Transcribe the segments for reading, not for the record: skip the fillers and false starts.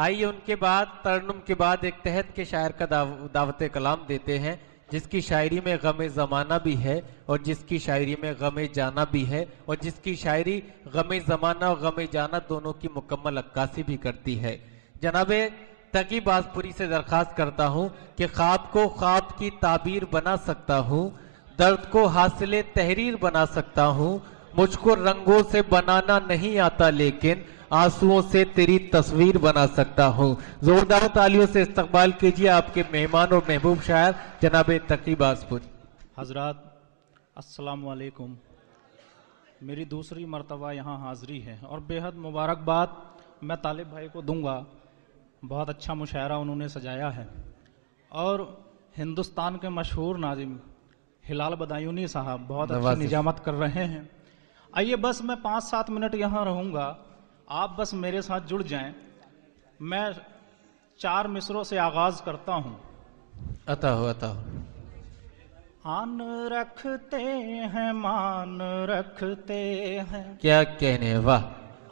आइए उनके बाद तरन्नुम के बाद एक तहत के शायर का दावत कलाम देते हैं, जिसकी शायरी में गम ज़माना भी है और जिसकी शायरी में गम जाना भी है और जिसकी शायरी गम ज़माना और गम जाना दोनों की मुकम्मल अक्कासी भी करती है। जनाबे तकी बाजपुरी से दरखास्त करता हूँ कि ख्वाब को ख्वाब की ताबीर बना सकता हूँ, दर्द को हासिले तहरीर बना सकता हूँ, मुझको रंगों से बनाना नहीं आता लेकिन आंसुओं से तेरी तस्वीर बना सकता हूँ। जोरदार तालियों से इस्तकबाल कीजिए आपके मेहमान और महबूब शायर जनाब तकी बाजपुरी। हजरात अस्सलाम वालेकुम। मेरी दूसरी मर्तबा यहाँ हाज़िरी है और बेहद मुबारकबाद मैं तालिब भाई को दूंगा। बहुत अच्छा मुशायरा उन्होंने सजाया है और हिंदुस्तान के मशहूर नाज़िम हिलाल बदायूनी साहब बहुत अच्छी निजामत कर रहे हैं। आइए बस मैं 5-7 मिनट यहाँ रहूँगा, आप बस मेरे साथ जुड़ जाएं। मैं 4 मिसरों से आगाज करता हूँ। अता हो आन रखते हैं मान रखते हैं, क्या कहने, वाह।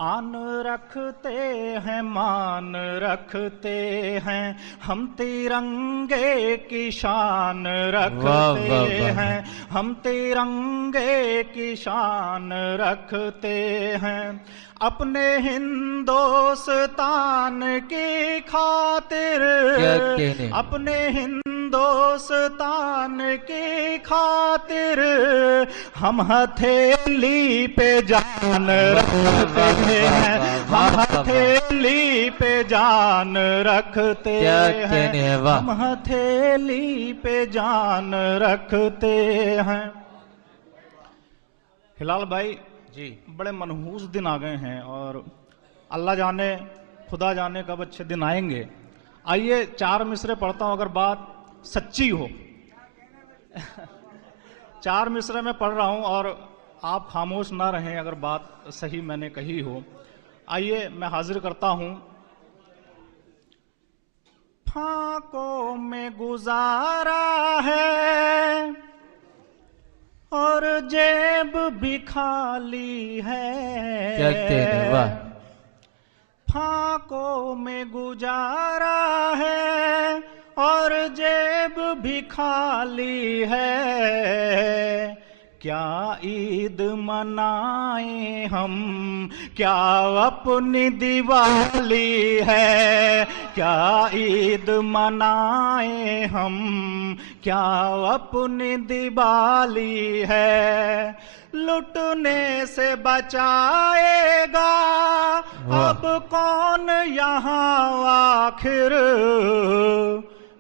आन रखते हैं मान रखते हैं, हम तिरंगे की शान रखते हैं, हम तिरंगे की शान रखते हैं, अपने हिंदुस्तान की खातिर, अपने हिंदुस्तान की खातिर हम हथेली पे जान रखते हैं, हम हथेली पे जान रखते हैं, हम हथेली पे जान रखते हैं। हिलाल भाई जी बड़े मनहूस दिन आ गए हैं और अल्लाह जाने खुदा जाने कब अच्छे दिन आएंगे। आइए 4 मिसरे पढ़ता हूं अगर बात सच्ची हो। 4 मिसरे में पढ़ रहा हूं और आप खामोश ना रहें अगर बात सही मैंने कही हो। आइए मैं हाजिर करता हूं। फाकों में गुजारा है और जेब भी खाली है, क्या कहने, वाह। फाकों में गुजारा है और जेब भी खाली है, क्या ईद मनाएं हम, क्या अपनी दिवाली है, क्या ईद मनाएं हम, क्या अपनी दिवाली है, लुटने से बचाएगा अब कौन यहाँ आखिर,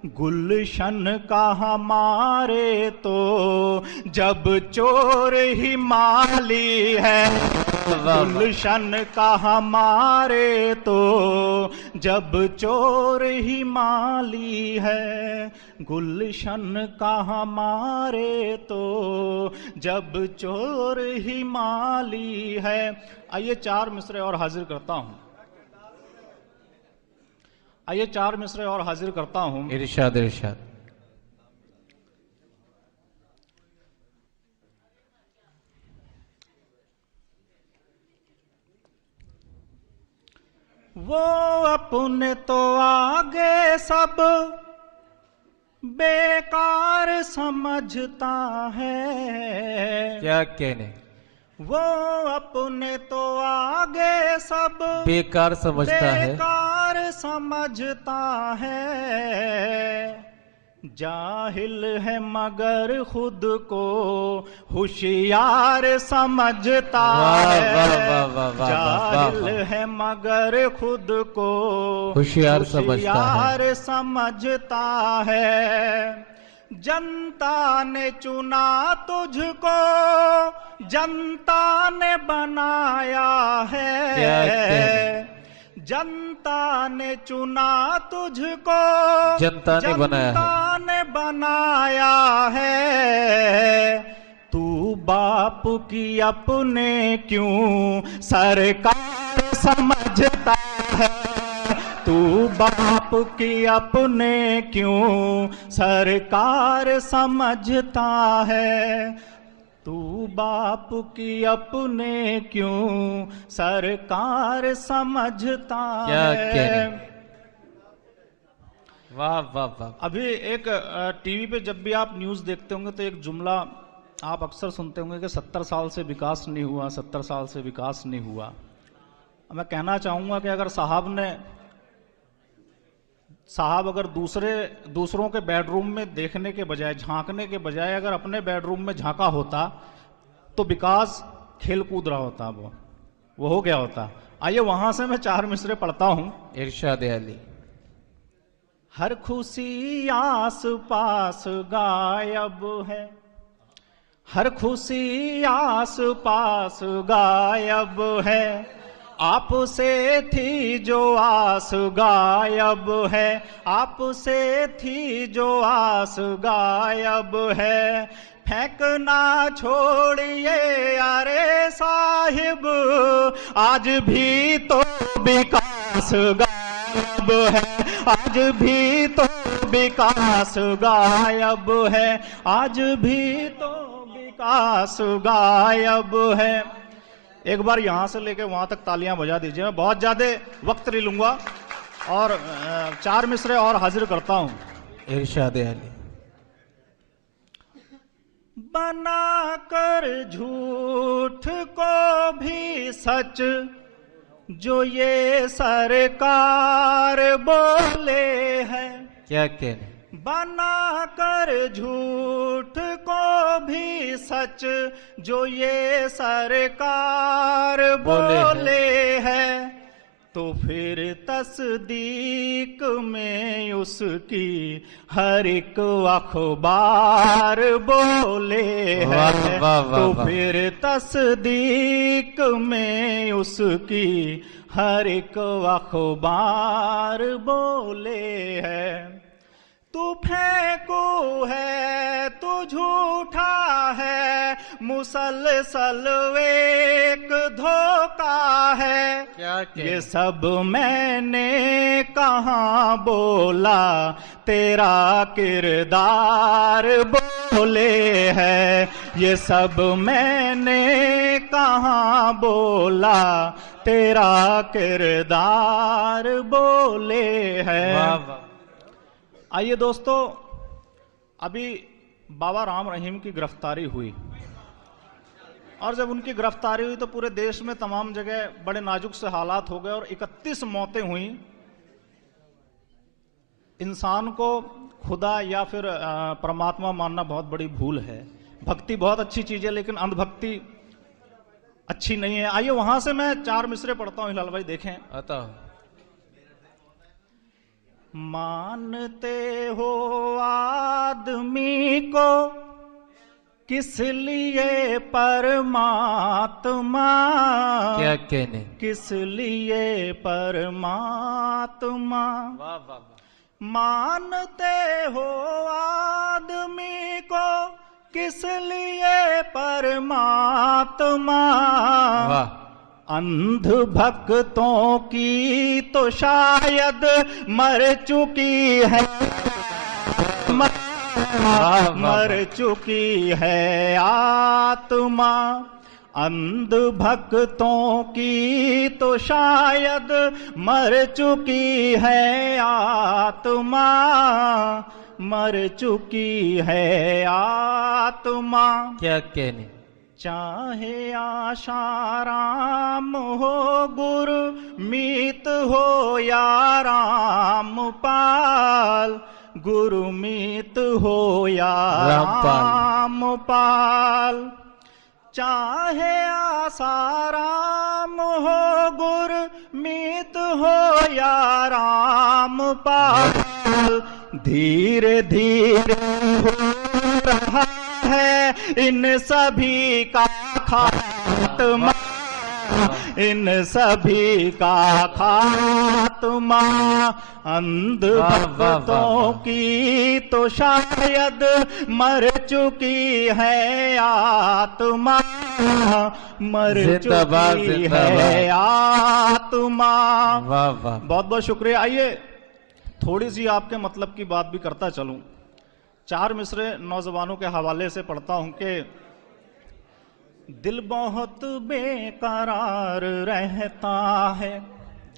गुलशन का हमारे तो जब चोर ही माली है, गुलशन का हमारे तो जब चोर ही माली है, गुलशन का हमारे तो जब चोर ही माली है। आइए 4 मिसरे और हाजिर करता हूं। आइए 4 मिसरे और हाजिर करता हूं। इरशाद इरशाद। वो अपने तो आगे सब बेकार समझता है, क्या कहने, वो अपने तो आगे सब बेकार समझता है, बेकार समझता है, जाहिल है मगर खुद को होशियार समझता है, जाहिल है मगर खुद को होशियार समझता है, जनता ने चुना तुझको, जनता ने बनाया है, जनता ने चुना तुझको, जनता ने बनाया है, तू बाप की अपने क्यों सरकार समझता है, तू बाप की अपने क्यों सरकार समझता है, तू बाप की अपने क्यों सरकार समझता है। वाह वाह वाह। अभी एक टीवी पे जब भी आप न्यूज देखते होंगे तो एक जुमला आप अक्सर सुनते होंगे कि 70 साल से विकास नहीं हुआ, 70 साल से विकास नहीं हुआ। मैं कहना चाहूंगा कि अगर साहब अगर दूसरों के बेडरूम में देखने के बजाय, झांकने के बजाय अगर अपने बेडरूम में झांका होता तो विकास खेल कूद रहा होता, वो हो गया होता। आइए वहां से मैं 4 मिसरे पढ़ता हूं। इरशाद अली। हर खुशी आस पास गायब है, हर खुशी आस पास गायब है, आपसे थी जो आस गायब है, आपसे थी जो आस गायब है। फेंकना छोड़िए अरे साहिब, आज भी तो विकास गायब है, आज भी तो विकास गायब है, आज भी तो विकास गायब है। एक बार यहां से लेके वहां तक तालियां बजा दीजिए। मैं बहुत ज्यादा वक्त नहीं लूंगा और 4 मिसरे और हाजिर करता हूं। इरशाद अली। बना कर झूठ को भी सच, जो ये सरकार बोले हैं। क्या कहने। बना कर झूठ को भी सच, जो ये सरकार बोले है, तो फिर तस्दीक में उसकी हर एक अखबार बोले है। तो फिर तस्दीक में उसकी हर एक अखबार बोले है। तू फेंकू है, तू झूठा है, मुसलसल एक धोखा है। ये सब मैंने कहाँ बोला, तेरा किरदार बोले है। ये सब मैंने कहाँ बोला, तेरा किरदार बोले है। आइए दोस्तों, अभी बाबा राम रहीम की गिरफ्तारी हुई और जब उनकी गिरफ्तारी हुई तो पूरे देश में तमाम जगह बड़े नाजुक से हालात हो गए और 31 मौतें हुई। इंसान को खुदा या फिर परमात्मा मानना बहुत बड़ी भूल है। भक्ति बहुत अच्छी चीज है लेकिन अंधभक्ति अच्छी नहीं है। आइए वहां से मैं 4 मिसरे पढ़ता हूं। हिलाल भाई देखें। आता। मानते हो आदमी को किस लिए परमात्मा, क्या कहने। किस लिए परमात्मा। वाह वाह। मानते हो आदमी को किस लिए परमात्मा। वाह। अंध भक्तों की तो शायद मर चुकी है, मर चुकी है आत्मा। अंध भक्तों की तो शायद मर चुकी है आत्मा, मर चुकी है आत्मा। क्या कहने। चाहे आशाराम हो गुरमीत हो या रामपाल, गुरमीत हो या रामपाल। चाहे आसाराम हो गुरमीत हो या रामपाल, धीरे धीरे हो रहा है इन सभी का खात्मा, इन सभी का खात्मा। अंध भक्तों की तो शायद मर चुकी है आत्मा, मर चुकी है आत्मा। वाह वाह। बहुत बहुत शुक्रिया। आइए थोड़ी सी आपके मतलब की बात भी करता चलूं। 4 मिसरे नौजवानों के हवाले से पढ़ता हूं कि दिल बहुत बेकरार रहता है,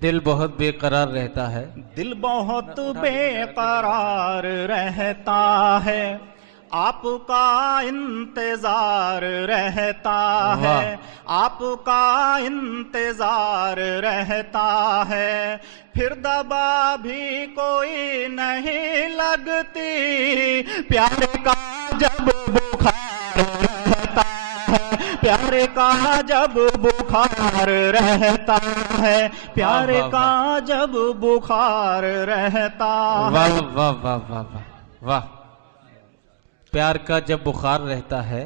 दिल बहुत बेकरार रहता है, दिल बहुत बेकरार रहता है, आपका इंतजार रहता है, आपका इंतजार रहता है, फिर दबा भी कोई नहीं लगती, प्यार का जब बुखार रहता है, प्यार का जब बुखार रहता है, प्यार का जब बुखार रहता है। वाह वाह वाह वाह वाह वाह, प्यार का जब बुखार रहता है।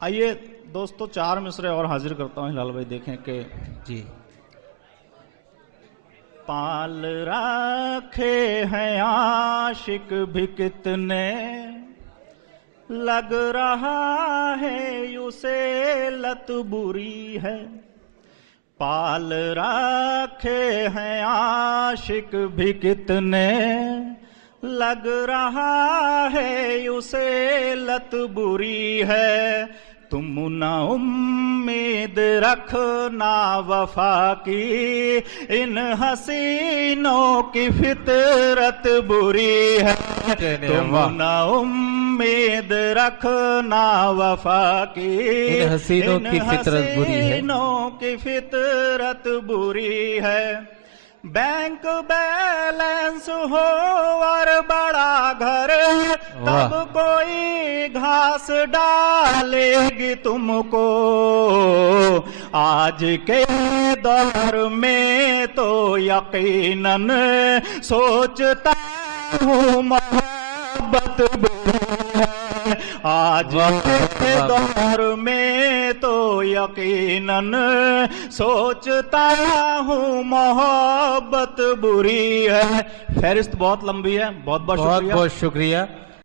आइए दोस्तों, 4 मिसरे और हाजिर करता हूं हिलाल भाई, देखें कि जी। पाल रखे हैं आशिक भी कितने, लग रहा है उसे लत बुरी है, पाल रखे हैं आशिक भी कितने, लग रहा है उसे लत बुरी है, तुम ना उम्मीद रखना वफा की, इन हसीनों की फितरत बुरी है, तुम ना उम्मीद रखना वफा की, इन हसीनों की फितरत बुरी है, हसीनों की फितरत बुरी है, बैंक बैलेंस हो और बड़ा घर, तब कोई घास डालेगी तुमको, आज के दौर में तो यकीनन सोचता हूँ मोहब्बत बुरी है, आज के दौर में तो यकीनन सोचता हूँ मोहब्बत बुरी है। फहरिस्त बहुत लंबी है, बहुत बहुत शुक्रिया। बहुत शुक्रिया।